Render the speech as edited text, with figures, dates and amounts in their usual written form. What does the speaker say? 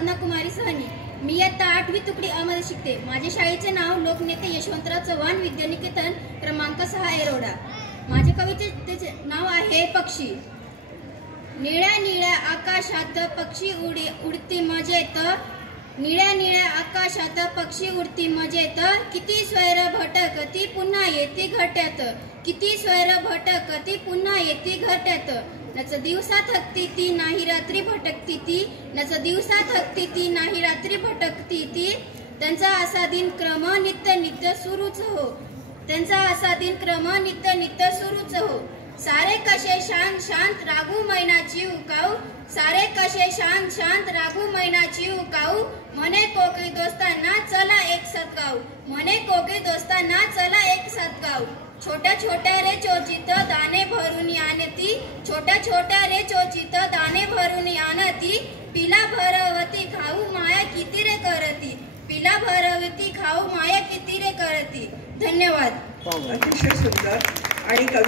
साधना कुमारी सहनी। मी इयत्ता 8वी तुकडी अ मध्ये शिकते। माझ्या शाळेचे नाव लोकनेते यशवंतराव चव्हाण विद्यानिकेतन क्रमांक 6 एरोडा। माझ्या कवितेचे नाव आहे पक्षी। निळ्या निळ्या आकाशात पक्षी उडती मजेत, निळ्या निळ्या आकाशात पक्षी उडती मजेत, किती स्वैर भटकती पुन्हा येती घरट्यात, किती स्वैर भटकती पुन्हा येती घरट्यात। नच दिवसा थकती ती नाही रात्री भटकती ती, नच दिवसा थकती ती नाही रात्री भटकती ती। त्यांचा असा दिनक्रम नित्य नित्य सुरूच हो, त्यांचा असा दिनक्रम नित्य नित्य सुरूच हो। सारे कसे शांत शांत रागू मैनाची उकाऊ, सारे कसे शांत शांत रागू मैनाची उकाऊ। मने कोकी दोस्तांना चला एक साथ गाऊ, मने कोकी दोस्तांना चला एक साथ गाऊ। छोट्या छोट्या रे चोचित दाणे भरून आणती, छोट्या छोट्या रे चोचित दाणे भरून आणती। पिला भरवती खाऊ माया किती रे करती, पिला भरवती खाऊ माया किती रे करती। धन्यवाद। अतिशय सुंदर। आणि